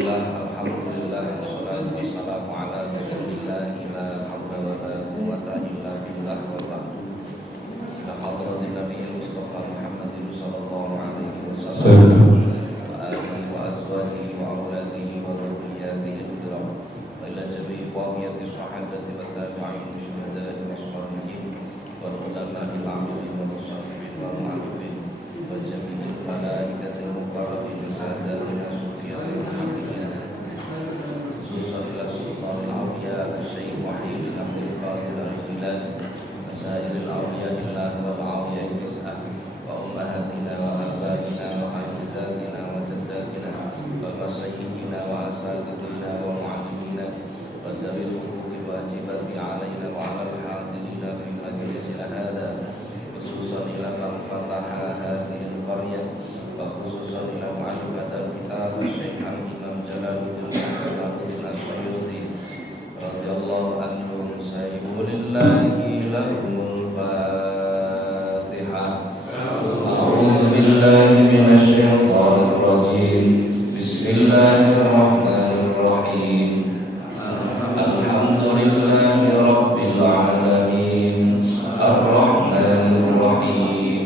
Bismillah, alhamdulillah, wassalatu wassalamu ala rasulillah, la hawla wa la quwwata illa billah wa ba'du. Ila hadratin Nabi Mustafa Muhammadin sallallahu alaihi wasallam wa alihi wa azwajihi wa auladihi wa dhurriyyatihi al-kiram wa ila jami'i qawmiyati sahabati wa tabi'in syuhada'i wa shalihin wa ulama'il 'amilin wa musaffirin wa mu'allifin wa jami'il malaikatil muqarrabin sa'adatina khususan ila sultan al-awliya Syekh Muhyiddin Abdul Qadir al-Jilani asairil awliya illa wal awliya tis'ah wa ummahatina wa abaina wa ajdatina wa jaddatina wa masayyidina wa asatidina wa mu'allimina wa dawil huquqi wajibati alaina wa ala al-hadirina fi majlisina hadha khususan ila man fataha hadhihi al-qaryah wa khususan ila mu'allifat al-kitab Syekh al-Imam Jalaluddin As-Suyuti radhiyallahu anhum sayyidu lillahi lahumul Fatihah. A'udzu billahi minasy syaithanir rajim. Bismillahirrahmanirrahim. Alhamdulillahi rabbil alamin. Ar-Rahmanir Rahim.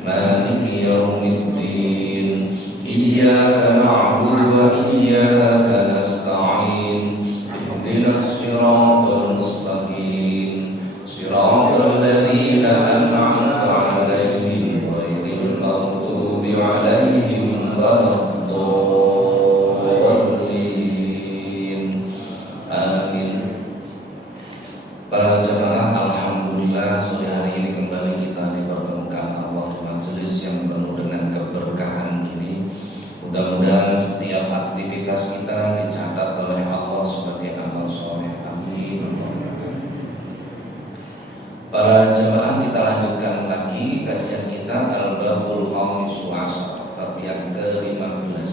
Maliki yaumiddin. Iyyaka na'budu wa iyyaka nasta'in. Ihdinas siratal mustaqim. Siratal ladzina an'amta 'alaihim ghairil maghdubi 'alaihim waladdallin. Amin. Para jemaah, alhamdulillah sore hari ini kembali kita dipertemukan Allah di majelis yang penuh dengan keberkahan ini. Mudah-mudahan setiap aktivitas kita dicatat oleh Allah sebagai amal soleh. Amin. Para jemaah, kita lanjutkan lagi kajian kita Al-Babul Khamisu Ashar, bab yang ke-15.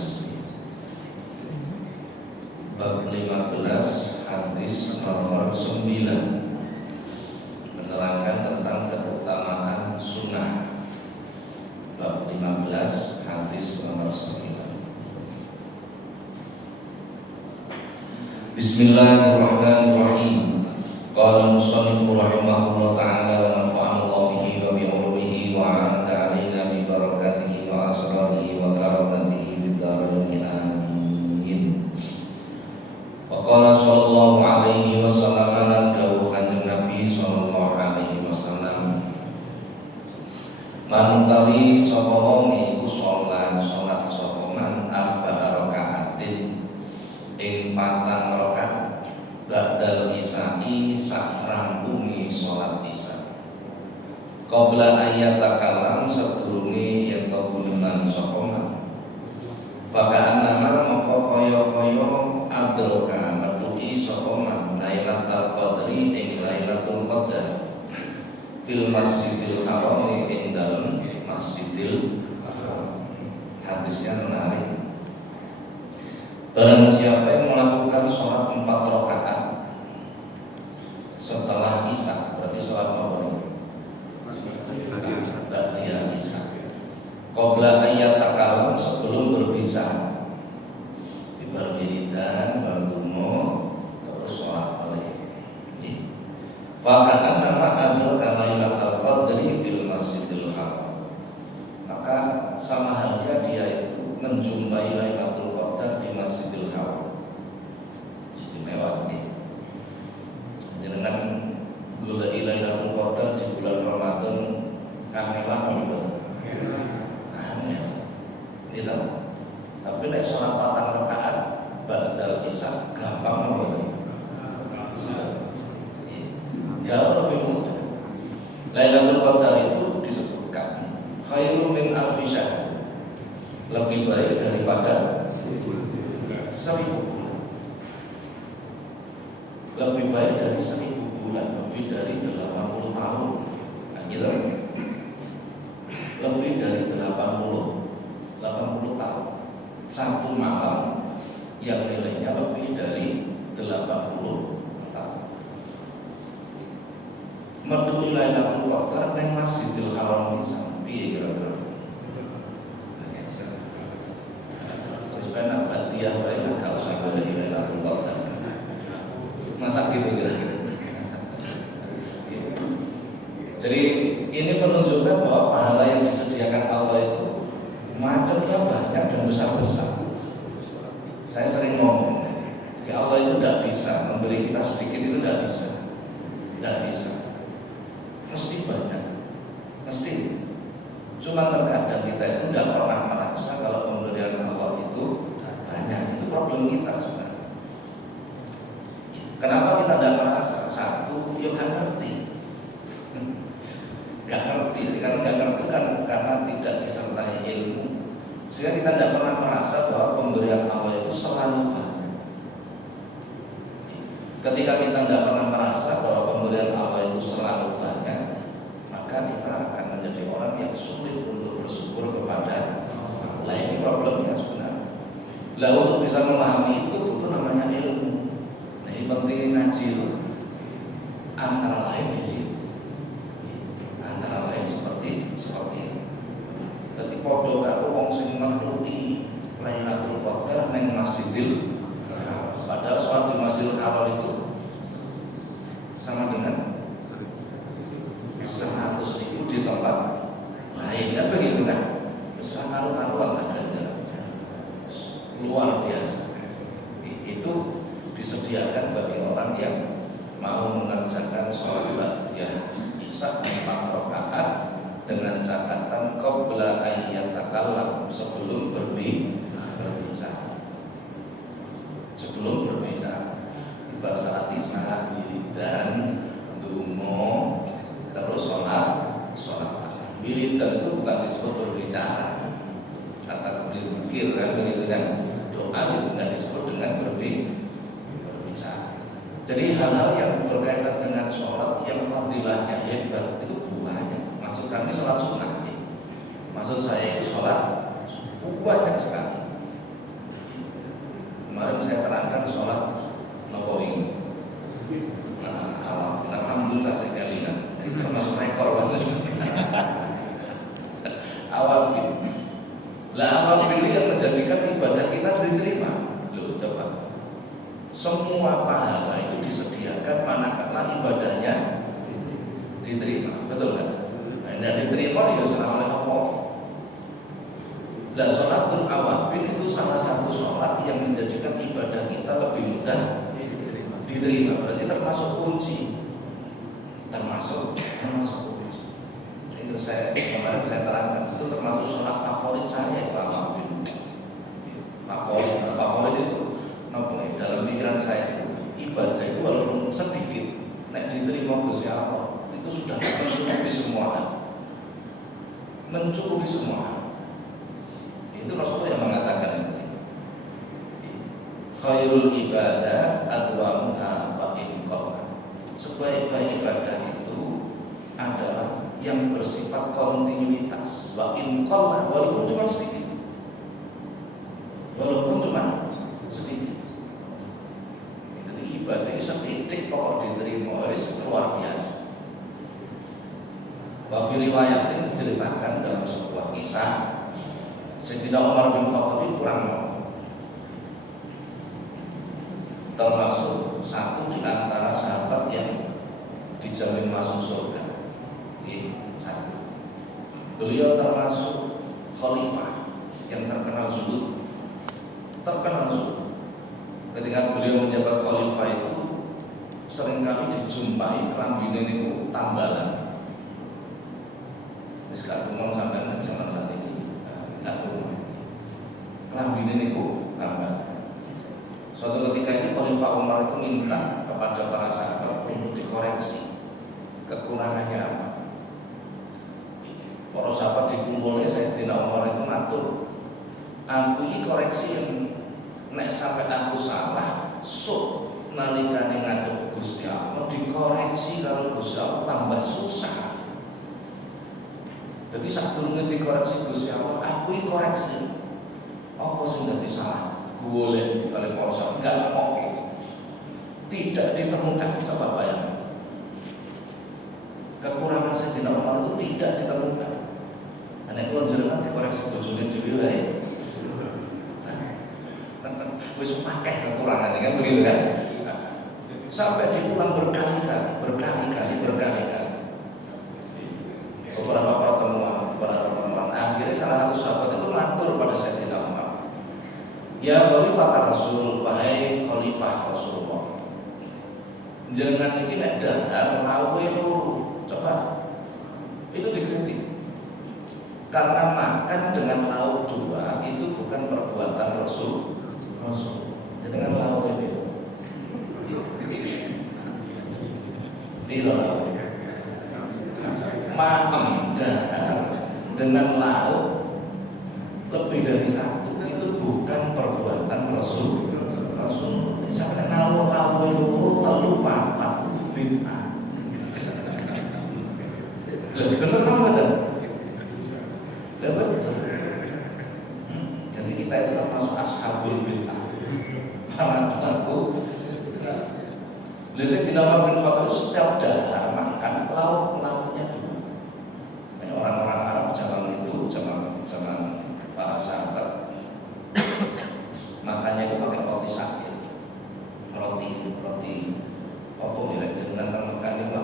Bab 15, hadis nomor 9, menerangkan tentang keutamaan sunnah. Bab 15, hadis nomor 9. Bismillahirrahmanirrahim. Qala al-musannifu rahimahullah ta'ala wa nafa'ana Allah bihi wa bi ulumihi wa 'adda 'alaina bi barakatihi wa asrarihi wa karamatihi bid dharain amin. Wa qala sallallahu alaihi wasallam lan dawuh kanjeng Nabi sallallahu alaihi wasallam, man utawi sapa wong iku salat sapa man arba'a raka'atin ing 4 rakaat ba'dal isya'i sakrampunge salat isya, qabla ayyatakalam sedurunge yen to guneman sapa man, faka'annama moko kaya-kaya adroka metuki sapa man Lailatul Qadri ing Lailatul Qadar fil Masjidil Haram ing dalem Masjidil Haram. Hadisnya menarik. Barang siapa yang melakukan sholat 4 rakaat setelah isya, berarti sholat apa? Ba'diyah isya. Qabla ayyatakalam, sebelum berbicara, diberwiridan, berdumo, terus sholat balik. Faka'an nama adraka Lailatul Qadri fil Masjidil Haram, maka sama halnya dia itu menjumpai Lailatul Qadar di Masjidil Haram. Istimewa ini. Dengan golek Lailatul Qadar di bulan Ramadan kangen apa? Kangen. Gitu. Tapi nek sholat 4 rakaat ba'dal isya gampang banget. Jauh lebih mudah. Lailatul Qadar itu disebutkan khairun min alfi syahr, lebih baik daripada 1000 bulan. Lebih baik dari 1000 bulan, lebih dari 80 tahun. Nah, gitu. Lebih dari 80 tahun. Satu malam yang nilainya lebih dari 80 tahun. Metu Lailatul Qadar nang Masjidil Haram pisan. Piye kira-kira? Wis penak Ba'diyah wae gak usah gitu kira-kira. Jadi ini menunjukkan bahwa pahala yang disediakan Allah itu macamnya banyak dan besar-besar. Saya sering ngomong, ya Allah itu tidak bisa memberi kita sedikit, itu tidak bisa, mesti banyak, mesti. Cuma terkadang kita itu tidak pernah merasa kalau pemberian Allah itu banyak. Itu problem kita sebenarnya. Kenapa kita tidak merasa? Satu, ya nggak ngerti. Karena tidak disertai ilmu, sehingga kita tidak pernah merasa bahwa pemberian Allah itu selalu banyak. Ketika kita tidak pernah merasa bahwa pemberian Allah itu selalu banyak, maka kita akan menjadi orang yang sulit untuk bersyukur kepada Allah. Ini problemnya sebenarnya. Lah untuk bisa memahami itu namanya ilmu. Nah ini penting ngaji itu antara lain di situ. Antara lain seperti ini. Jadi podo karo wong sing menuti Lailatul Qadar neng Masjidil Haram. Padahal sholat di Masjidil Haram itu sama dengan 100.000 di tempat lain, kan begitu kan? Besar karuan adanya, luar biasa. Itu disediakan bagi orang yang mau mengerjakan sholat ba'diyah Isya 4 rakaat dengan catatan qabla ayyatakallam, sebelum berbicara. Sebelum berbicara, ibarat salat Isya wiridan, dungo, terus sholat. Wiridan itu bukan disebut berbicara, kata berzikir kan begitu kan. Doa itu tidak disebut dengan berbicara. Jadi hal-hal yang berkaitan dengan sholat yang fadilahnya hebat itu banyak. Maksud kami sholat sunnah. Maksud saya itu sholat banyak sekali. Kemarin saya terangkan sholat Nawawi. Nah, alhamdulillah saya lihat itu termasuk rekor maksudnya. Awal ini yang menjadikan ibadah kita diterima. Loh, coba. Semua pahala itu disediakan manakala ibadahnya diterima, betul kan? Nah, tidak diterima ya serah oleh Allah. Nah, sholatul awabin itu salah satu sholat yang menjadikan ibadah kita lebih mudah diterima. Berarti termasuk kunci, termasuk kunci. Itu kemarin saya terangkan itu termasuk sholat favorit saya itu awabin. Favorit itu. Dalam pikiran saya itu ibadah itu walaupun sedikit, nek diterima Gusti Allah itu sudah mencukupi semua. Itu Rasulullah yang mengatakan itu. Khairul ibadah adwamuha wa in qalla. Sebaik-baik ibadah itu adalah yang bersifat kontinuitas. Wa in qalla, walaupun cuma sedikit. Ibadah setitik pokok diterima itu luar biasa. Wa fi riwayat ini diceritakan dalam sebuah kisah Sayyidina Umar bin Khattab itu kurang termasuk satu di antara sahabat yang dijamin masuk surga. Satu. Beliau termasuk khalifah yang terkenal zuhud. Ketika beliau menjabat khalifah itu seringkali dijumpai kelambine niku tambalan. Wis gak ngomong sampean zaman saat ini. Gak ngomong. Kelambine niku tambalan. Suatu ketika itu Khalifah Umar itu minta kepada para sahabat untuk dikoreksi kekurangannya apa. Para sahabat dikumpulnya Sayyidina Umar itu matur, aku ini koreksi yang nek sampai aku salah, nalikane ngadep Gusti Allah dikoreksi kalau Gusti Allah tambah susah. Jadi sadurunge dikoreksi Gusti Allah, aku iki koreksi. Apa sing dadi salah? Boleh oleh para sahabat enggak mau. Tidak ditemukan, coba bayangkan. Kekurangan Sayyidina Umar itu tidak ditemukan. Nek kula jenengan dikoreksi bojone dhewe wae. Wis akeh kekurangan kan begitu kan. sampai diulang berkali-kali. Beberapa pertemuan. Akhirnya salah satu sahabat itu matur pada Sayyidina Umar, ya Khalifah Rasul, wahai Khalifah Rasulullah, jenengan ini nek dahar lawe loro. Coba itu dikritik karena makan dengan lauk dua itu bukan perbuatan Rasul. Jenengan lawe itu maem dahar dengan lauk lebih dari satu itu bukan perbuatan Rasul. Sampai lawe loro telu papat bid'ah. Lebih bener kan betul? Betul. Jadi kita itu termasuk ashabul bid'ah, para pelaku. Lihat tidak bin Khattab setiap dahar makan lauknya dulu. Orang-orang Arab zaman itu, zaman para sahabat, makannya itu pakai roti sakit, roti apa ya? Dengan makan itu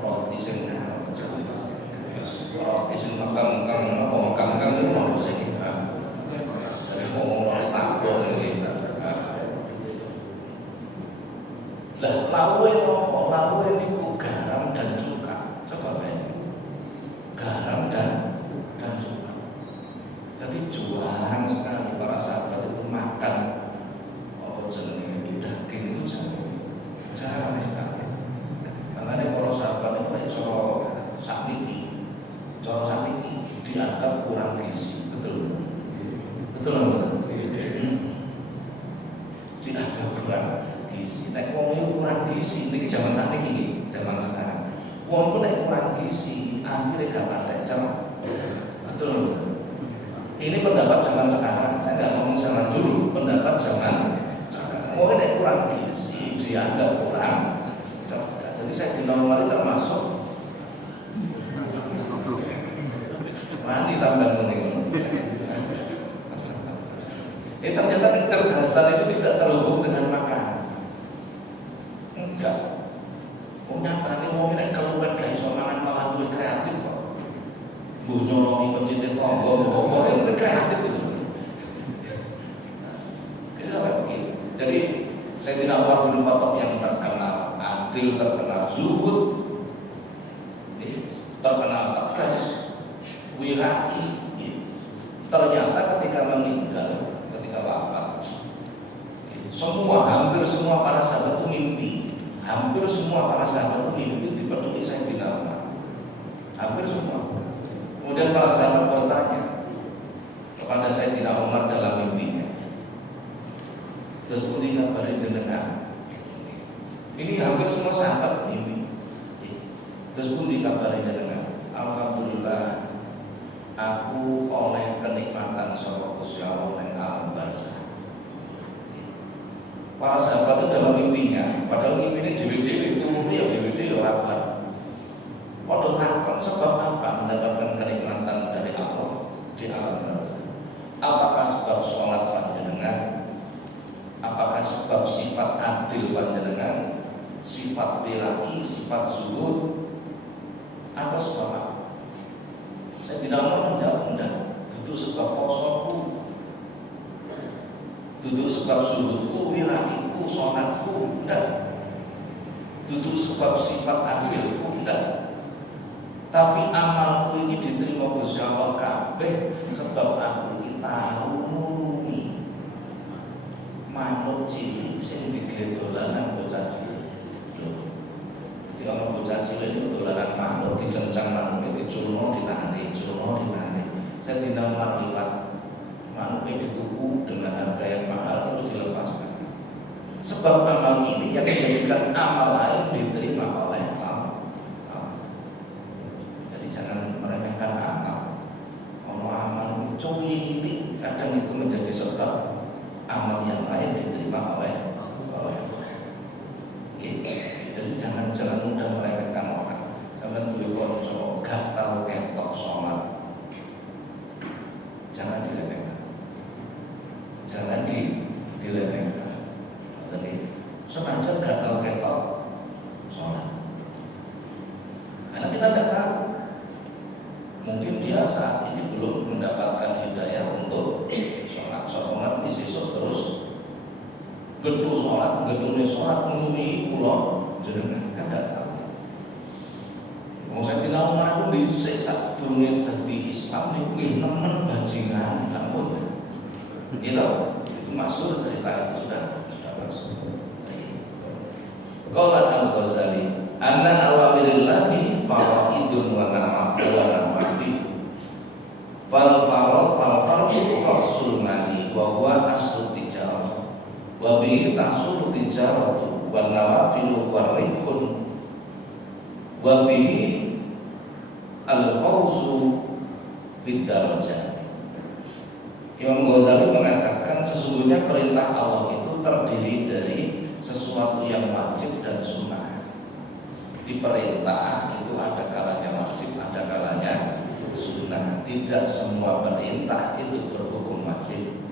roti sing mengkang itu mau sih dari ngomong roti tabung ini. Lah lawe niku garam dan cuka. Coba bayangin, garam dan cuka. Jadi jarang sekali para sahabat itu makan apa jenenge daging itu jarang sekali. Makanya para sahabat itu cara sakniki dianggap kurang gizi, betul? Dianggap kurang gizi. Nek wong iki kurang gizi niki zaman sakniki, zaman sekarang. Wong ku nek kurang gizi akhirnya gak patek cerah. Betul. Ini pendapat zaman sekarang. Saya nggak ngomong zaman dulu. Pendapat zaman sekarang. Wong nek kurang gizi dianggap kurang cerdas. Jadi saya dinawari termasuk mandi sampai meninggal. Ternyata kecerdasan itu tidak terhubung dengan makan. Enggak. Nyatane wong nek keluar gak iso mangan malah luwih kreatif kok. Nyolongi pencipta tangga, itu kreatif itu. Itu sampai begitu. Jadi Sayyidina Umar bin Khattab yang terkenal adil, terkenal zuhud, terkenal tegas, wirai. Ternyata ketika meninggal, ketika wafat, hampir semua para sahabat itu mimpi. Hampir semua para sahabat itu mimpi dipenuhi Sayyidina Umar. Hampir semua. Kemudian para sahabat bertanya kepada Sayyidina Umar dalam mimpinya, terus pun dikabari jenengan. Ini hampir semua sahabat mimpi. Terus pun dikabari jenengan, alhamdulillah aku oleh kenikmatan saka Gusti Allah ning alam barzakh. Para sahabat itu dalam mimpinya, padahal mimpi ini dewi-dewi turun ya dewi-dewi ora kuat. Padha takon sebab apa mendapatkan kenikmatan dari Allah di alam barzakh? Apakah sebab sholat panjenengan? Apakah sebab sifat adil panjenengan? Sifat wirai, sifat zuhud, atau sebab apa? Saya tidak mau menjawab, enggak. Duduk sebab posoku, duduk sebab zuhudku, wiraiku, sholatku, enggak. Duduk sebab sifat adilku, enggak. Tapi amalku ini diterima Gusti Allah kabeh sebab aku iki tahu nulungi manuk cilik sing digawe dolanan bocah cilik. Jadi ana bocah cilik itu dolanan manuk dicencang manuk diculno ditarik. Saya tidak liwat manuk dituku dengan harga yang mahal terus dilepaskan. Sebab amal ini yang menjadikan amal lain diterima oleh Allah. Jangan meremehkan amal. Kalau amal cuy, kadang itu menjadi sebab amal yang lain diterima oleh Allah. Jadi jangan mudah meremehkan orang. Jangan duwe kanca gak tau ketok sholat. Jangan diremehkan. Jangan diremehkan. Jadi senajan gak tau ketok gedung sholat menunggu kula jenengan kan tidak tahu. Mau saya tidak mau dhisik sadurunge dadi Islam niku nemen bajingan lamun. Gitu. Itu maksud cerita sudah masuk. Qala Al-Ghazali, anna awamirillahi faraidun wa nawafi. Fal fardu rasul mali wa huwa aslu tijarah. Wa bihi tahsulu tijaratu wa nawafilu wa rifun. Wa bihi al-fawzu fid darajat. Imam Ghazali mengatakan sesungguhnya perintah Allah itu terdiri dari sesuatu yang wajib dan sunnah. Di perintah itu ada kalanya wajib, ada kalanya sunnah. Tidak semua perintah itu berhukum wajib.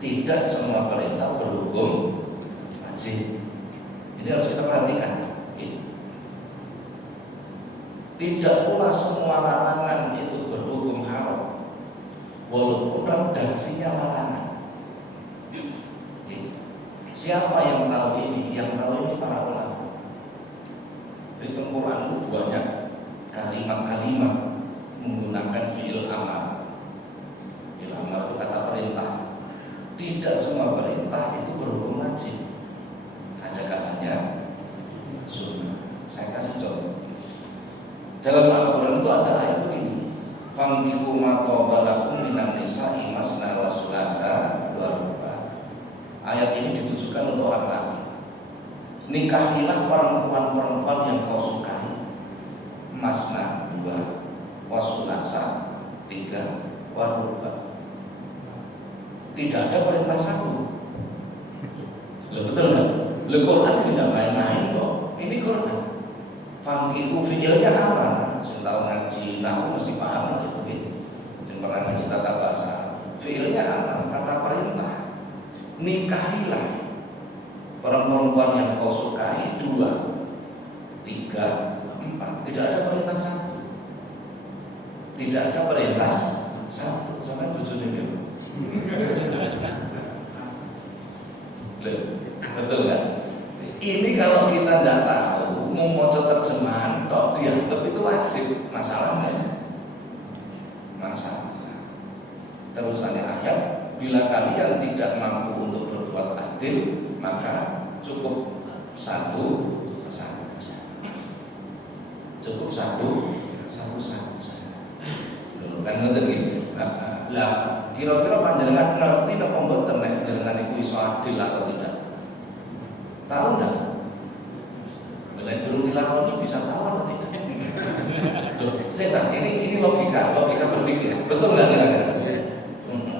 Tidak semua perintah berhukum wajib. Ini harus kita perhatikan. Tidak pula semua larangan itu berhukum haram, walaupun redaksinya larangan. Siapa yang tahu ini? Yang tahu ini para ulama. Di Al-Quran itu banyak kalimat-kalimat menggunakan fi'il amar. Fi'il amar itu kata perintah. Tidak semua perintah itu berhukum wajib. Ada kalanya sunnah. Saya kasih contoh. Dalam Al-Quran itu ada ayat begini, fankihu ma taba lakum minan nisa'i masna wa thulatsa wa ruba'. Ayat ini ditujukan untuk orang laki. Nikahilah perempuan-perempuan yang kau sukai, masna 2, wa thulatsa 3, wa ruba'. Tidak ada perintah 1. Betul enggak? Al-Quran tidak main-main kok. Ini Quran. Fankihu fi'ilnya apa? Saya tahu ngaji nahu mesti paham itu gitu. Saya pernah ngaji tata bahasa. Fi'ilnya apa? Kata perintah. Nikahilah perempuan yang kau sukai 2, 3, 4. Tidak ada perintah 1. Tidak ada perintah 1. Sampai bojone piye? Betul nggak? Ini kalau kita tidak tahu, mau moco terjemahan, tok dianggap itu wajib. Masalah nggak? Masalah. Terusannya ayat, bila kalian tidak mampu untuk berbuat adil, maka cukup satu saja. Cukup satu saja. Kan ngerti gitu. Lah, kira-kira panjenengan ngerti napa mboten nek jenengan iku iso adil atau tidak? Tahu enggak? Mulai durung dilakoni bisa tahu atau tidak? Setan, ini logika berpikir. Betul enggak?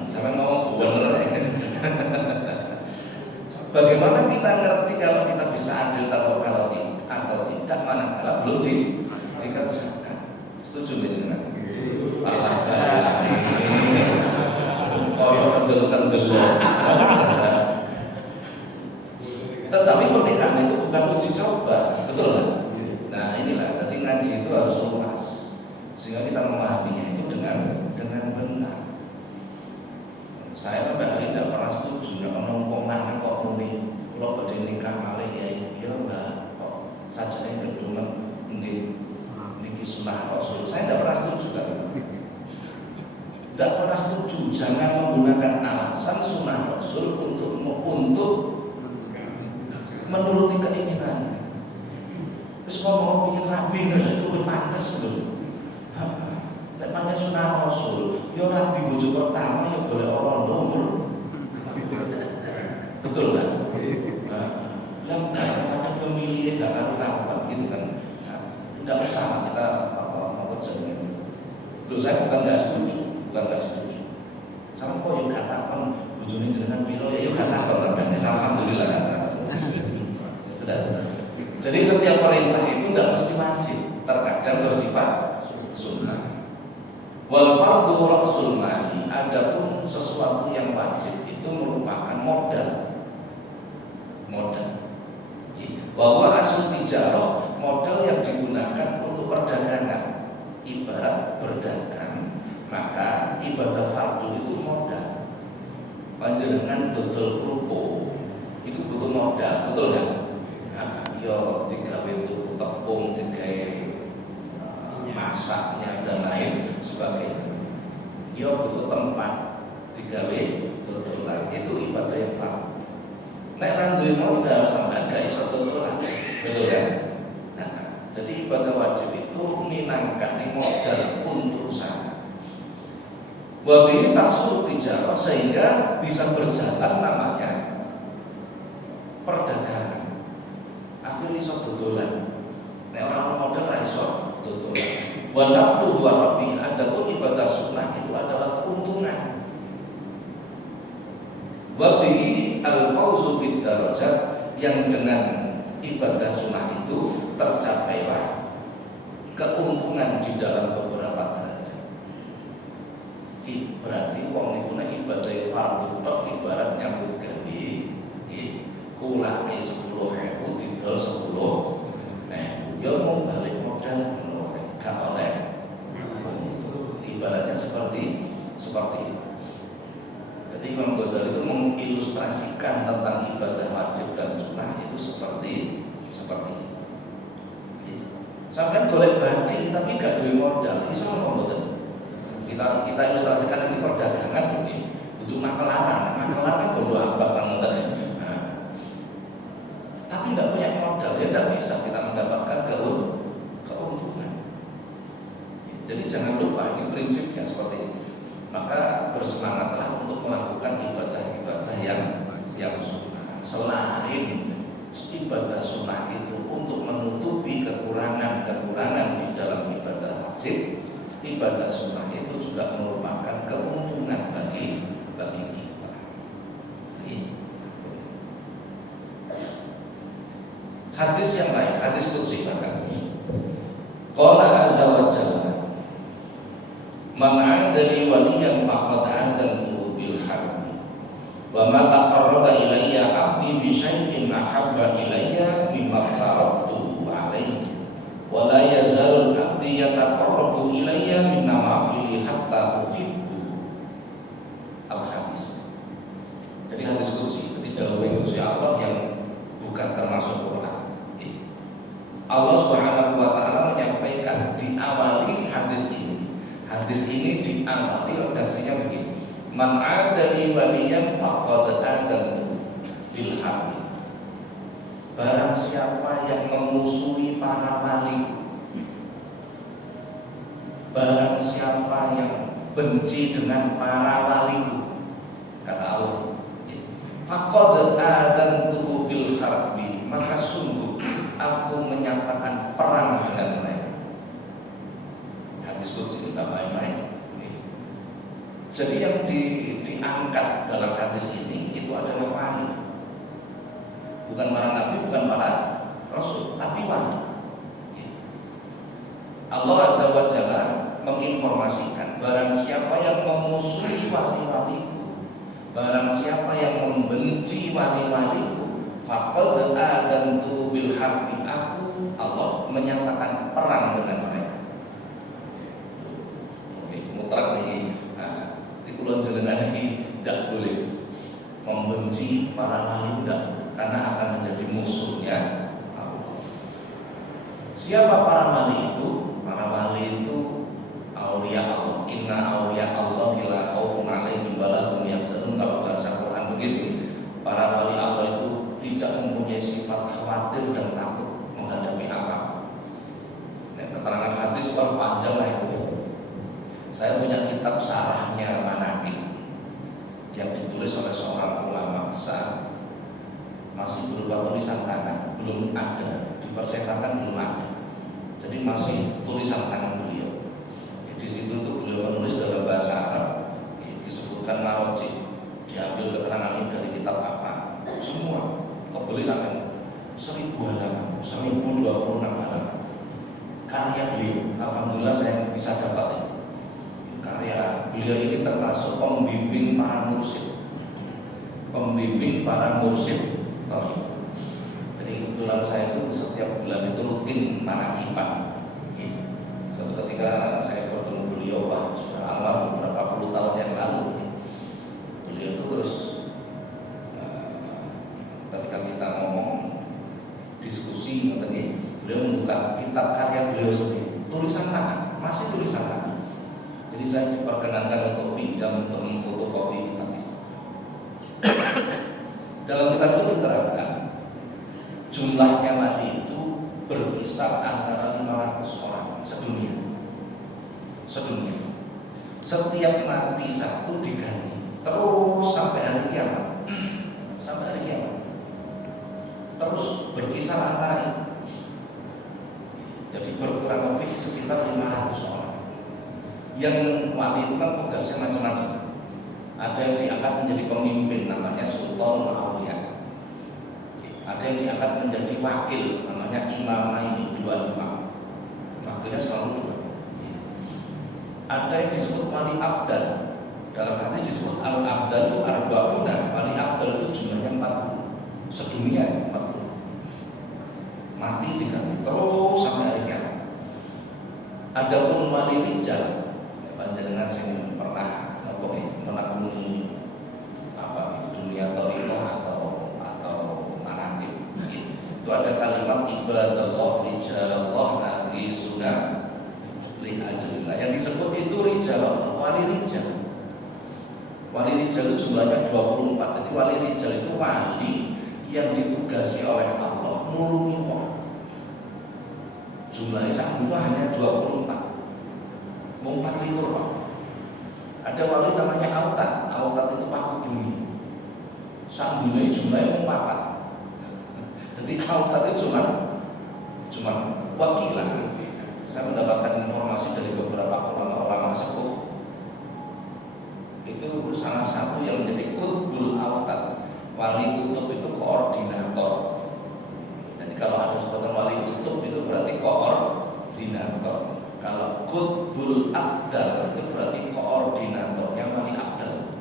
Sampai ngomong bener. Bagaimana kita ngerti kalau kita bisa adil atau tidak manakala belum dikerjakan? Setuju dengan? Allah Ta'ala. Oh ya, kendel. Tetapi pernikahan itu bukan uji coba, betul kan? Nah inilah, nanti ngaji itu harus luas, sehingga kita memahaminya itu dengan benar. Saya sampai hari ini tidak pernah setuju, ya ngomong mangan kok muni, kalau pada nikah malih ya mbak, kok saja yang kedua niki sunnah Rasul. Saya tidak pernah setuju kan? Tidak pernah setuju. Jangan menggunakan alasan sunnah Rasul untuk menuruti keinginannya. Terus ngomong ingin rabi itu lebih pantas loh. Nek pakai sunnah Rasul, ya rabi bojo pertama ya boleh orang nomor. Betul kan? Lah ada pemilih gak karuan gitu kan. Tidak usah kita apa jenenge. Loh saya bukan nggak setuju. Sama kok yang katakan bojone jenengan piro ya katakan sampeyan alhamdulillah kan. Jadi setiap perintah itu tidak mesti wajib, terkadang bersifat sunnah. Wal fardu rasul mali, adapun sesuatu yang wajib itu merupakan modal. Bahwa asal tijarah, modal yang digunakan untuk perdagangan. Ibarat berdagang, maka ibadah fardu itu modal. panjenengan dodol kerupuk itu butuh modal, betul kan? Nah, yo digawe tuku tepung, digawe masaknya dan lain sebagainya. Yo butuh tempat digawe dodolan, itu ibadah yang fardu. Nek ra duwe modal sampean gak iso dodolan, betul kan? Nah, jadi ibadah wajib itu minangkani modal untuk usaha. Wabihi tasur tijarah, sehingga bisa berjalan namanya perdagangan. Aku iso dodolan. Nek orang modal ra iso dodolan. Wa nafluhu wa rabbi, adapun ibadah sunnah itu adalah keuntungan. Wabihi al-fawzu fid darajat, yang dengan ibadah sunnah itu tercapailah keuntungan di dalam beberapa derajat. Berarti wong niku nek ibadah fardu tok ibarat nyambut gawe kulake 10.000 didol 10.000 ya mau balik modal gak oleh. Ibaratnya seperti itu. Jadi Imam Ghazali itu mengilustrasikan tentang ibadah wajib dan sunnah itu seperti itu. Sampai golek batik tapi gak duwe modal, iso apa mboten? Kita ilustrasikan ini perdagangan ini butuh makelaran bodo amat ngoten ya. Nah, tapi tidak punya modal ya tidak bisa kita mendapatkan keuntungan. Jadi jangan lupa ini prinsipnya seperti ini. Maka bersemangatlah untuk melakukan ibadah-ibadah yang sunnah. Selain ibadah sunnah itu untuk menutupi kekurangan di dalam ibadah wajib, ibadah sunnah itu juga merupakan keuntungan bagi kita. Hadis yang lain, hadis qudsi bahkan. Qala azza wa jalla, man 'adali waliyan faqad 'adantuhu bil harbi. Wa ma taqarraba ilayya 'abdi bi syai'in ahabba ilayya mimma aftaratuhu 'alaihi. Wa la yazalu 'abdi yataqarrabu ilayya min nawafili hatta uhibbu. Al-hadis. Jadi hadis qudsi, jadi dawuh Gusti Allah yang bukan termasuk Quran. Allah Subhanahu wa taala menyampaikan diawali hadis ini. Hadis ini diawali redaksinya begini. Man 'adali waliyan faqad adantu bil harbi. Barang siapa yang memusuhi para waliku, barang siapa yang benci dengan para waliku, kata Allah, faqad adantu bil harbi, maka sungguh aku menyatakan perang dengan mereka. Hadis qudsi itu tak main-main. Jadi yang diangkat dalam hadis ini itu adalah wali. Bukan para nabi, bukan para rasul, tapi wali. Allah Azza wa Jalla menginformasikan barang siapa yang memusuhi wali-waliku, barang siapa yang membenci wali-waliku, faqad adantu bil harbi, aku Allah menyatakan perang dengan mereka. Mutlak ini, di kulon jenengan ini tidak boleh membenci para wali, tidak, karena akan menjadi musuhnya Allah. Siapa para wali itu? Para wali itu aulia Allah. Inna aulia Allah la khaufun 'alaihim wa la hum yahzanun. Kalau bahasa Quran begitu. Para wali Allah itu tidak mempunyai sifat khawatir dan takut menghadapi apa. Keterangan hadis panjang lah itu. Saya punya kitab Sarahnya Manaqib yang ditulis oleh seorang ulama besar, masih berupa tulisan tangan, belum ada dipercetakan, belum ada. Jadi masih tulisan tangan beliau. Di situ tuh beliau menulis dalam bahasa Arab, disebutkan marojih, diambil keterangan ini dari kitab apa, semua kebeli sampai 1000 halaman, 1026 halaman. Karya beliau, alhamdulillah saya bisa dapat itu. Karya beliau ini termasuk pembimbing para mursyid, Jadi kebetulan saya itu setiap bulan itu rutin manakiban. Suatu ketika saya bertemu beliau, sudah almarhum beberapa puluh tahun yang lalu. Beliau itu terus kitab karya beliau sendiri, tulisan tangan, masih tulisan tangan. Jadi saya diperkenankan untuk pinjam untuk memfotokopi kitab itu. Dalam kitab itu diterangkan jumlahnya mati itu berkisar antara 500 orang sedunia. Setiap mati satu diganti terus sampai hari kiamat. Sampai hari kiamat. Terus berkisar antara itu. Jadi berkurang lebih sekitar 500 orang. Yang wali itu kan tugasnya macam-macam. Ada yang diangkat menjadi pemimpin, namanya Sultan Aulia. Ada yang diangkat menjadi wakil, namanya imamaini, 2 imam. Wakilnya selalu 2. Ada yang disebut wali abdal. Dalam hadis disebut al-abdal itu arba'una. Wali abdal itu jumlahnya 40. Sedunia 40. Mati diganti terus sampai hari kiamat. Adapun wali rijal, panjenengan sing pernah menakuni dunia thariqah atau manaqib. Itu ada kalimat ibadallah rijalallah ahli sunnah li ajrillah. Yang disebut itu rijal, wali rijal. Wali rijal itu jumlahnya 24. Jadi wali rijal itu wali yang ditugasi oleh Allah nulungi orang. Jumlahnya saat itu hanya 24. Mau 4 Pak. Ada wali namanya Autat. Autat itu paku bumi. Saat dunia jumlahnya 4. Jadi Autat itu cuma wakilan. Saya mendapatkan informasi dari beberapa ulama sepuh. Itu salah satu yang menjadi kutbul Autat. Wali kutub itu koordinator. Jadi kalau ada sebutan wali kutub itu berarti koordinator. Kalau kutbul abdal itu berarti koordinator, yang wali abdal.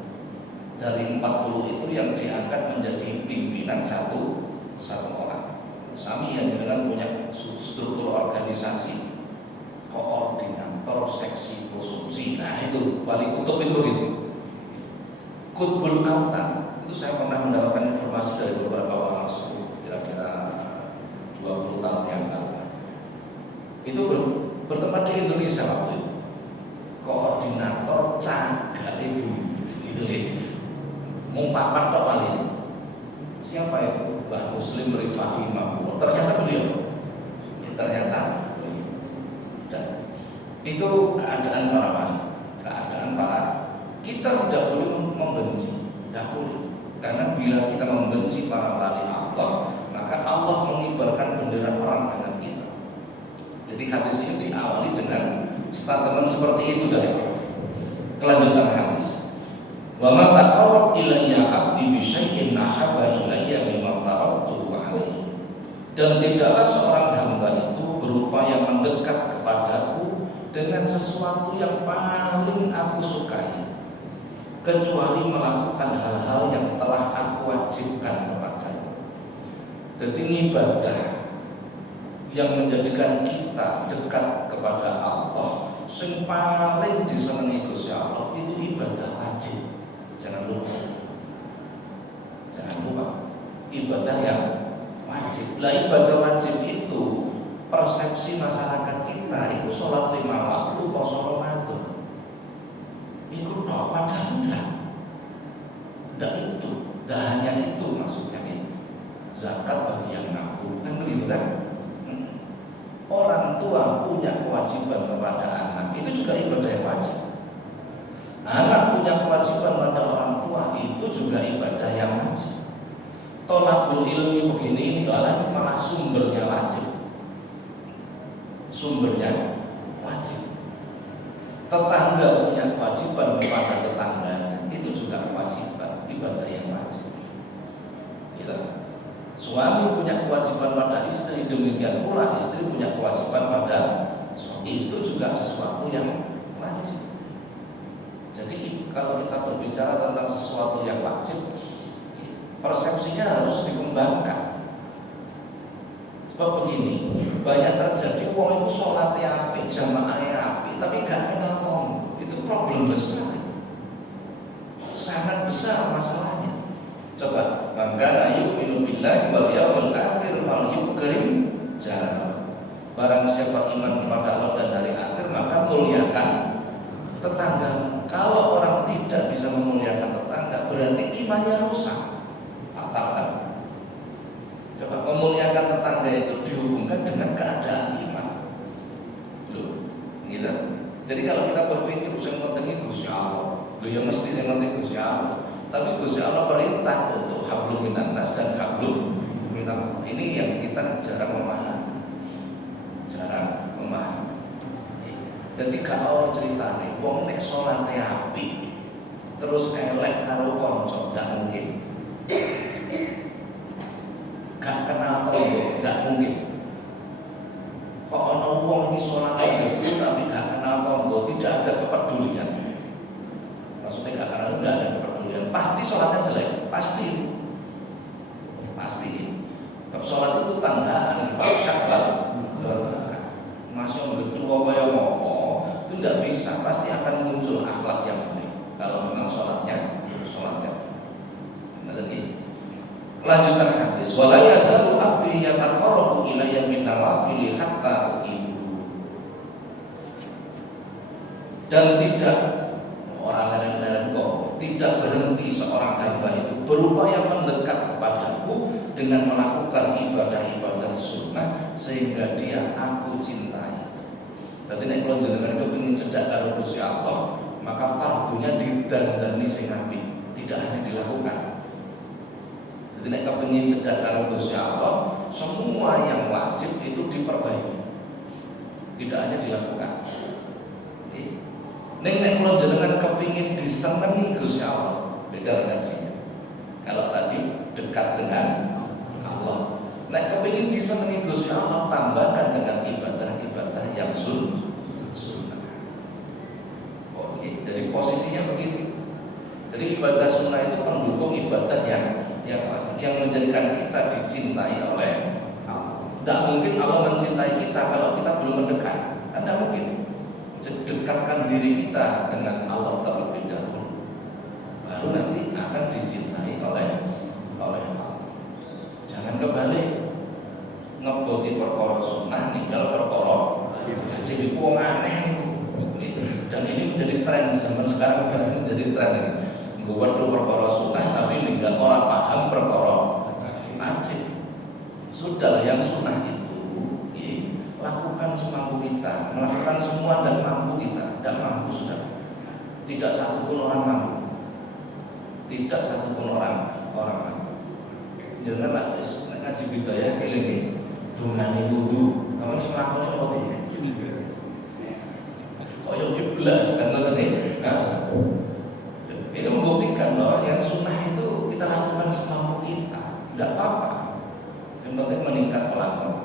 Dari 40 itu yang diangkat menjadi pimpinan satu orang. Sami yang dengan punya struktur organisasi, koordinator seksi konsumsi. Nah itu wali kutub itu begitu. Kutbul abdal itu saya pernah mendapatkan informasi dari beberapa ulama sepuh, kira-kira 20 tahun yang lalu. Itu bertempat di Indonesia waktu itu. Koordinator cagar ibu itu mumpapat tok wali. Siapa itu? Mbah Muslim Rifa'i Mahmud. Ternyata beliau. Ternyata dan itu keadaan para wali. Keadaan para kita tidak boleh membenci, tidak boleh. Karena bila kita membenci para wali Allah, maka Allah mengibarkan bendera perang dengan kita. Jadi hadis ini diawali dengan statement seperti itu dari kelanjutan hadis. Wa ma taqarrab ilayya 'abdi bi syai'in ahabba ilayya mimma aftaratuhu 'alaihi. Dan tidaklah seorang hamba itu berupaya mendekat kepadaku dengan sesuatu yang paling aku sukai, kecuali melakukan hal-hal yang telah aku wajibkan kepadanya. Jadi ibadah yang menjadikan kita dekat kepada Allah, yang paling disenangi Gusti Allah itu ibadah wajib. Jangan lupa ibadah yang wajib. Lah ibadah wajib itu persepsi masyarakat kita itu sholat 5 waktu, poso Ramadan. Itu toh, padahal enggak itu, enggak hanya itu maksudnya ini. Zakat bagi yang mampu, kan begitu kan? Orang tua punya kewajiban kepada anak, itu juga ibadah yang wajib. Anak punya kewajiban pada orang tua, itu juga ibadah yang wajib. Tolabul ilmi begini ini malah sumbernya wajib. Sumbernya wajib. Tetangga punya kewajiban kepada tetangganya, itu juga kewajiban, ibadah yang wajib. Gitu. Suami punya kewajiban pada istri, demikian pula istri punya kewajiban pada suami, itu juga sesuatu yang wajib. Jadi kalau kita berbicara tentang sesuatu yang wajib, persepsinya harus dikembangkan. Sebab begini, banyak terjadi orang itu sholatnya api, jamaahnya api, tapi gak kenal ngomong. Itu problem besar, sangat besar masalahnya. Coba, maka ayu minubillahi wal yaumil akhir fal yukrim jalan. Barang siapa iman kepada Allah dan hari akhir, maka muliakan tetangga. Kalau orang tidak bisa memuliakan tetangga, berarti imannya rusak. Fatal kan? Coba, memuliakan tetangga itu dihubungkan dengan keadaan iman. Loh, gitu. Jadi kalau kita berpikir yang penting Gusti Allah, ya mesti yang penting Gusti Allah. Tapi Gusti Allah perintah untuk hablum minan nas dan hablum minallah. Ini yang kita jarang memahami. Jadi kalau cerita nih, wong nek salate apik terus elek karo kanca, nggak mungkin. Gak kenal tonggo, nggak mungkin. Kok ono wong iki salate apik tapi gak kenal tonggo, tidak ada kepedulian. Maksudnya gak kenal, nggak ada kepedulian. Pasti salatnya jelek, pasti. Sebab salat itu tandaan fasyak masih ketua kaya ngopo itu tidak bisa, pasti akan muncul akhlak yang baik kalau memang sholatnya lagi. Lanjutan hadis, wala yazalu abdi yataqarrabu ilayya bin nawafil hatta uhibbu. Dan tidak tidak berhenti seorang hamba itu berupaya mendekat kepadaku dengan melakukan ibadah-ibadah sunnah sehingga dia aku cintai. Tadi nek kula jenengan kepengin cedhak karo Gusti Allah, maka fardunya didandani sing apik, tidak hanya dilakukan. Jadi nek kepengin cedhak karo Gusti Allah, semua yang wajib itu diperbaiki, tidak hanya dilakukan. Nek kula jenengan kepengin disenengi Gusti Allah, beda redaksinya. Kalau tadi dekat dengan Allah, nek kepengin disenengi Gusti Allah, tambahkan dengan ibadah-ibadah yang sunnah. Dari posisinya begitu. Jadi ibadah sunnah itu pendukung ibadah yang menjadikan kita dicintai oleh Allah. Tidak mungkin Allah mencintai kita kalau kita belum mendekat. Tidak mungkin. Dekatkan diri kita dengan Allah terlebih dahulu, baru nanti akan dicintai oleh Allah. Jangan kebalik, ngeboti perkara sunnah ninggal perkara jadi wong aneh. Dan ini menjadi tren zaman sekarang, menjadi tren. Buat perkara sunnah tapi ninggal orang paham perkara wajib. Sudahlah yang sunnah itu lakukan semampu kita, melakukan semua dan mampu kita, dan mampu sudah. Tidak satupun orang mampu, tidak satupun orang mampu. Jangan lah, ngaji bidaya kayak gini, dungani wudu, kamu bisa melakukan apa tidak? Koyok iblas kan tadi. Itu membuktikan bahwa yang sunnah itu kita lakukan semampu kita, tidak apa-apa. Yang penting meningkat pelan-pelan.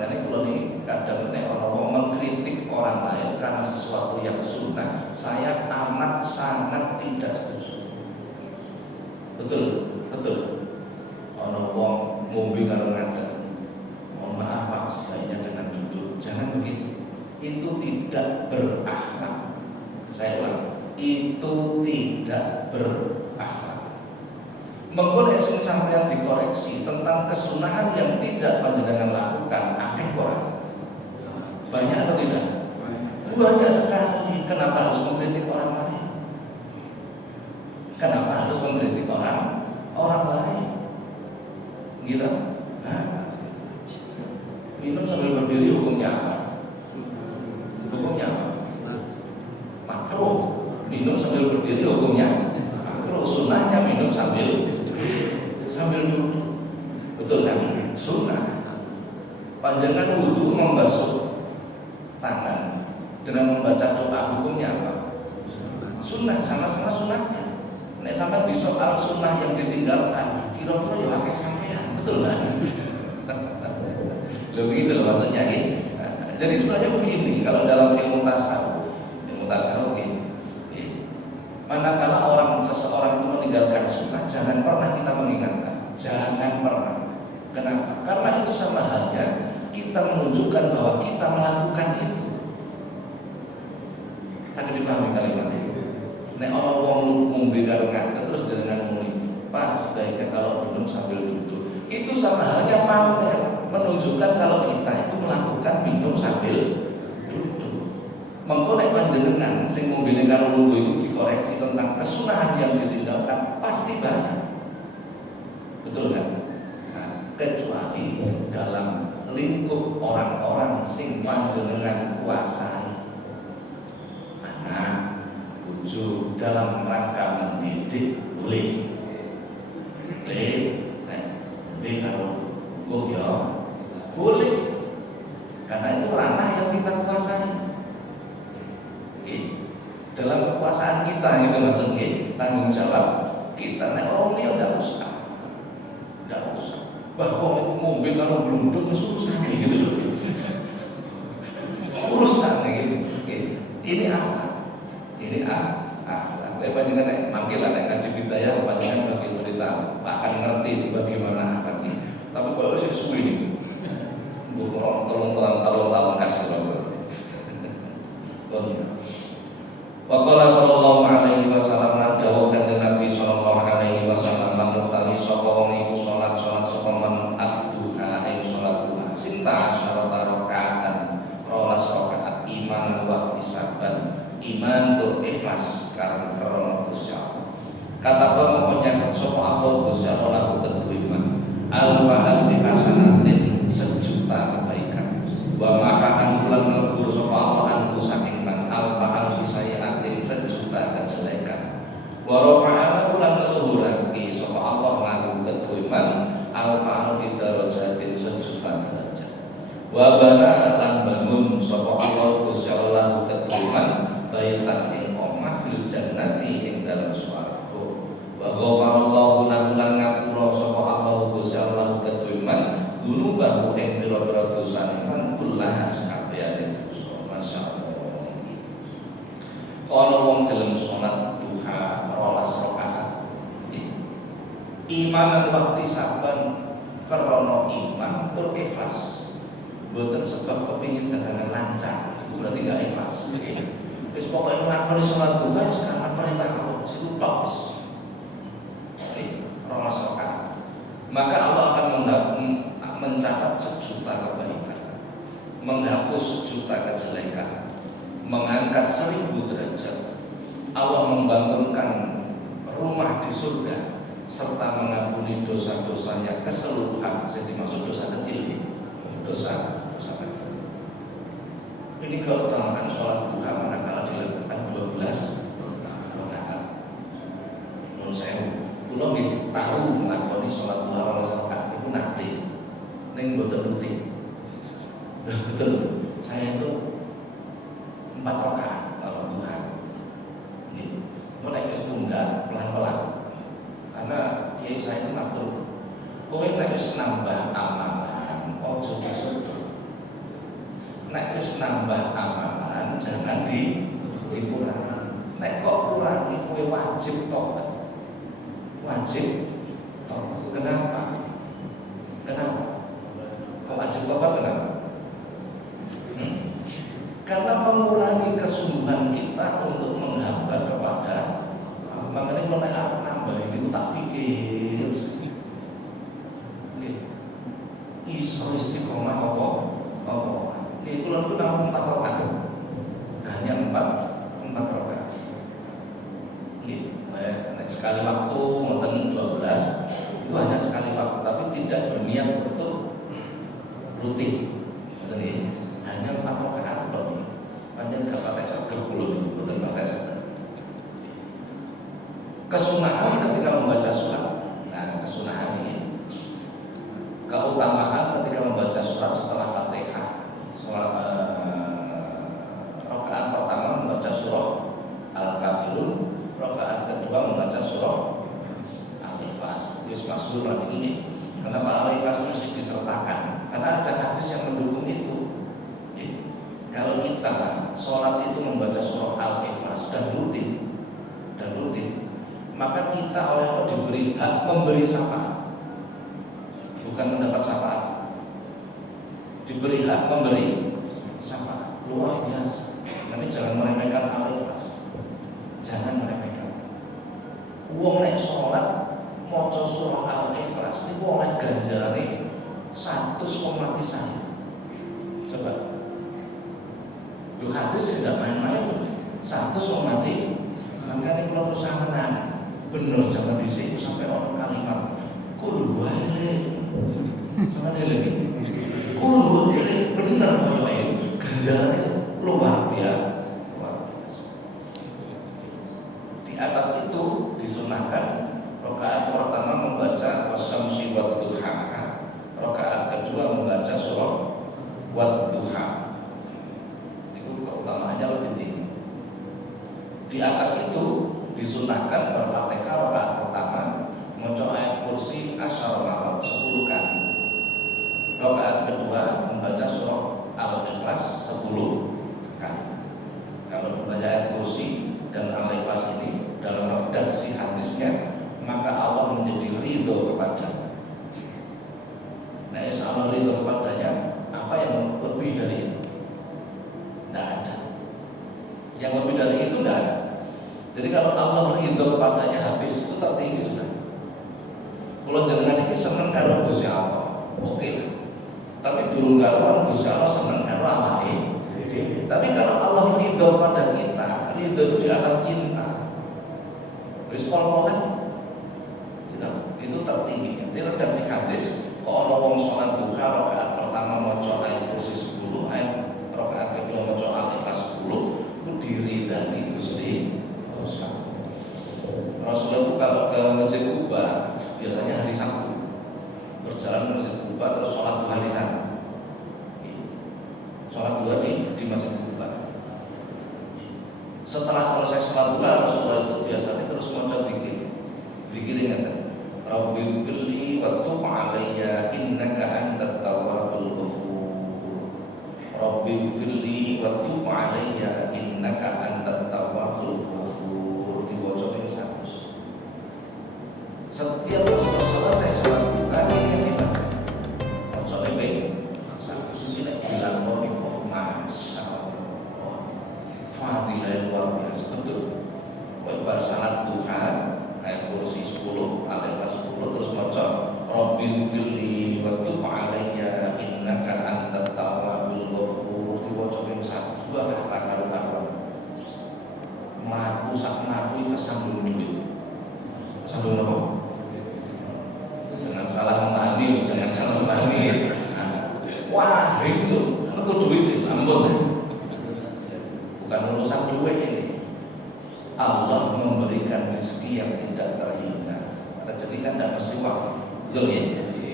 Makanya kalau nih kadang orang mengkritik orang lain karena sesuatu yang sunnah, saya amat sangat tidak setuju. Betul. Orang wong ngombe karo ngadeg, mohon maaf Pak, sebaiknya jangan duduk. Jangan begitu. Itu tidak berakhlak. Saya ulang, itu tidak berakhlak. Mengko sing sampeyan dikoreksi tentang kesunahan yang tidak panjenengan lakukan, akeh orang. Banyak atau tidak? Banyak sekali. Kenapa harus mengkritik orang lain? Kenapa harus mengkritik orang lain? Gitu? Minum sambil berdiri hukumnya apa? Makruh. Minum sambil berdiri hukumnya makruh. Sunnahnya minum sambil duduk. Betul kan? Sunnah. Panjangkan wudu membasuh tangan dengan membaca doa, hukumnya apa? Sunnah, sama-sama sunnahnya. Nek sampai di soal sunnah yang ditinggalkan, kira-kira ya pakai sampean, betul kan? Begitu loh maksudnya ini. Jadi sebenarnya begini, kalau dalam ilmu tasawuf begini. Manakala seseorang itu meninggalkan sunnah, jangan pernah kita mengingatkan, jangan pernah. Kenapa? Karena itu sama halnya kita menunjukkan bahwa kita melakukan itu. Sakit dipahami kalimat itu. Nek orang ngombe karo ngadeg terus dengan muni, Pak sebaiknya kalau minum sambil duduk. Itu sama halnya pamer. menunjukkan kalau kita itu melakukan minum sambil duduk. Mengko nek panjenengan sing ngombene karo lungguh itu dikoreksi tentang kesunahan yang ditinggalkan pasti banyak. Betul kan? Nah, kecuali dalam lingkup orang-orang sing panjenengan kuasai. Anak, bojo dalam rangka mendidik boleh. Boleh kalau ya boleh. Karena itu ranah yang kita kuasai. Dalam kekuasaan kita gitu maksudnya, tanggung jawab kita. Nek orang ini udah usah. Bahwa itu mobil kalau berundung susah gitu loh. Urusan gitu. Ini akhlak. Lepas juga nek manggilan nek ngaji kita ya, panjenengan bagi berita akan ngerti bagaimana akhlak ini. Tapi kalau saya suwi ini, orang tolong kasih Waqala sallallahu alaihi wasallam dawuh kanjeng Nabi sallallahu alaihi wasallam lan utawi sapa wong iku salat sapa men ad-duha ing salat duha sinta syarata rakaatan rolas rakaat iman wa ihtisaban iman tur ikhlas karena Gusti Allah. Kata pokoknya sapa Allah Gusti Allah laku ketuiman alfa alfi hasanatin sejuta kebaikan wa maha anggulan melebur sapa Allah anku saking man alfa alfi sayiatin sejuta kejelekan wa rafa'ala ulan leluhurake sapa Allah laku ketuiman alfa alfi darajatin sejuta derajat wa bana lan bangun sapa Allah Gusti Allah laku ketuiman baitan ing omah fil jannati ing dalam swarga wa ghafarallahu lahu lan ngapura sapa Allah Gusti Allah ketuiman dzunubahu ing pira-pira dosane lan kullaha sakabehane dosa. Masyaallah. Kalau wong gelem salat duha 12 rakaat imanan waktu saban karena iman tur ikhlas boten sebab kepingin dagangan lancar berarti gak ikhlas. Wis pokoke nglakoni salat duha sekarang perintah Allah situ tok. Maka Allah akan mencatat sejuta kebaikan, menghapus sejuta kejelekan, mengangkat 1000 derajat. Allah membangunkan rumah di surga serta mengampuni dosa-dosanya keseluruhan. Jadi maksud dosa kecil, dosa kecil. Ini keutamaan sholat duha manakala dilakukan 12 rakaat. Menurut saya, kalau tahu melakoni sholat duha 12 rakaat itu nanti, neng betul-betul, betul. Saya itu 4 rakaat kalau duha. Mau naik ke bunda pelan-pelan, karena kiai saya itu ngatur. Kowe naik nambah amalan, ojo disuruh. Nek wis nambah amalan jangan dikurangi. Nek kok kurangi kowe wajib tobat. Wajib tobat. Kenapa? Kok wajib tobat kenapa? Karena mengurangi kesungguhan kita untuk menghamba kepada makanya mulai nambah itu tak pikir. Iso istiqomah apa? Itu lalu namun 4 rakaat, hanya 4 rakaat. Sekali waktu nonton 12 itu hanya sekali waktu, tapi tidak berniat untuk rutin. Jadi hanya 4 rakaat loh. Panjang gak pakai seger puluh, bukan pakai seger. Kesunahan ketika membaca surat. Nah, kesunahan ini keutamaan ketika membaca surat setelah Fatihah. Rakaat pertama membaca surah Al-Kafirun, rakaat kedua membaca surah Al-Ikhlas. Itu maksud ini. Kenapa Al-Ikhlas mesti disertakan? Karena ada hadis yang mendukung itu. Kalau kita sholat itu membaca surah Al-Ikhlas dan rutin, maka kita oleh Allah diberi hak memberi syafaat, bukan mendapat syafaat. Diberi hak memberi syafaat, luar biasa. Tapi jangan meremehkan Al-Ikhlas, jangan meremehkan. Wong nek sholat maca surah Al-Ikhlas niku oleh ganjarane 100 wong mati saya. Coba. Yo hadis tidak main-main. 100 wong mati. Makanya kalau berusaha menang, bener jangan disitu sampai orang kalimat kul wale. Sangat lagi. Kul wale bener koyo ganjarannya luar biasa. Di atas itu disunahkan rakaat pertama membaca wasyamsi wadduha, rakaat kedua membaca surah wadduha. Itu keutamaannya lebih tinggi. Di atas itu disunahkan berfatihah rakaat pertama membaca ayat kursi asyar marot 10 kali. Rakaat kedua membaca surah Al-Ikhlas 10 kali. Kalau membaca ayat kursi dan Al-Ikhlas ini dalam redaksi hadisnya, maka Allah menjadi ridho kepadanya. Nah, insya Allah ridho kepadanya, apa yang lebih dari itu? Tidak ada. Yang lebih dari itu tidak ada. Jadi kalau Allah ridho kepadanya habis, itu tertinggi sudah. Kalau jenengan ini senang karo Gusti Allah, oke. Tapi durung karo Gusti Allah senang karo awake. Tapi kalau Allah ridho pada kita, ridho di atas cinta. Respon kan? Itu tertinggi. Ini redaksi hadis. Kalau wong sholat duha rakaat pertama maca ayat kursi 10, ayat rakaat kedua maca Al-Ikhlas 10, itu diridani Gusti Allah. Rasulullah itu kalau ke Masjid Kuba biasanya hari Sabtu berjalan ke Masjid Kuba terus sholat duha di sana. Sholat duha di Masjid Kuba. Setelah selesai sholat duha, Rasulullah itu biasanya terus maca zikir. Zikir ingat, Rabbi firli wa tub alayya innaka antat tawwabul ghafur. Rabbi firli wa tub alayya innaka antat tawwabul ghafur. Dibaca ping 100. Setiap selesai sholat duha ini dibaca. Maca ping 100 ini dilakoni kok masyaallah. Fadilah luar biasa betul. Bar salat duha ayat kursi 10, Al-Ikhlas 10 terus maca Rabbil firli wa tub alayya innaka antat tawwabul ghafur. Diwaca ping 1 juga lah karo-karo. Mlaku sak mlaku kesambung duit. Sambung apa? Jangan salah memahami, jangan salah memahami. Wah, itu metu duit ampun. Bukan urusan duit ini. Allah memberikan rezeki yang tidak terhingga. Rezeki kan tidak mesti uang, betul ya?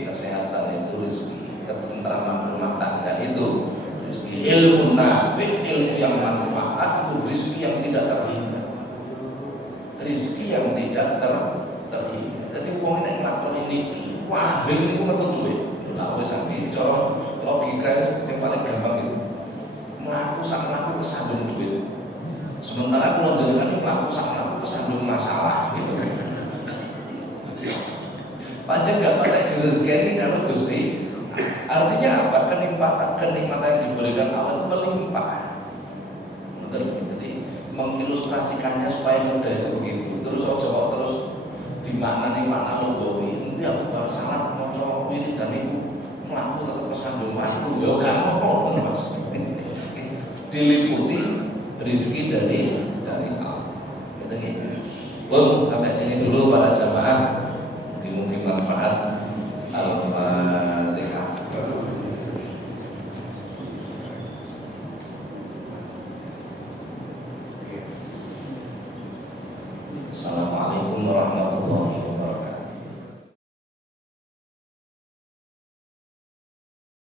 Kesehatan itu rezeki, ketentraman rumah tangga itu rezeki, ilmu nafi, ilmu yang manfaat itu rezeki yang tidak terhingga. Rezeki yang tidak terhingga. Jadi uang ini ngelakuin ini, wah ini aku metu duit. Lah wis sampe cara logika yang paling gampang itu. Melaku sak melaku kesandung duit. Sementara kalau jenengan melaku sak melaku kesandung masalah gitu. Pancen gak patek rezeki ini kalau Gusti. Artinya apa? Kenikmatan yang diberikan Allah itu melimpah. Jadi mengilustrasikannya supaya mudah itu begitu. Terus coba terus dimaknani makna lugawi. Nanti aku baru salat maca wiridan iku mlaku tetep kesandung masku yo gak apa-apa Mas. Diliputi rezeki dari Allah. Gitu. Bung, sampai sini dulu para jamaah. Mungkin manfaat. Al-Fatihah.